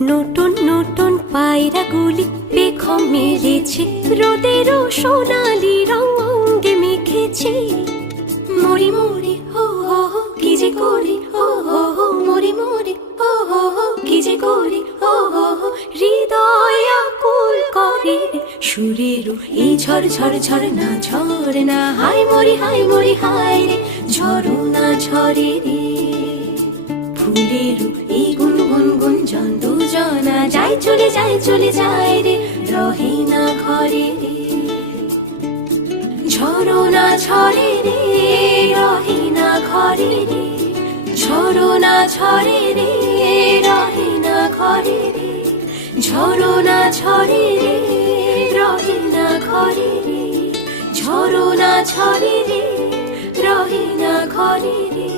নতুন নতুন পায়রাগুলি পেখম মেলেছে, রোদেরও সোনালি রং অঙ্গে মেখেছে। মরি মরি হো হো হো কি যে করি, হো হো হো মরি মরি হো হো হো কি যে করি, হো হো হো হৃদয় আকুল করে সুরের এই ঝড় ঝড় ঝড় না ঝড় না, হাই মরি হায় রে ঝরনা ঝরে রে। ফুলের এই গুন গুন গুঞ্জন দুজনা যায় চলে যায় রে, রহে না ঘরে রে। ঝরনা ঝরে রে, রহে না ঘরে রে। ঝরনা ঝরে রে, রহে না ঘরে রে। ঝরনা ঝরে রে, রহে না ঘরে রে। ঝরনা ঝরে রে, রহে না ঘরে রে।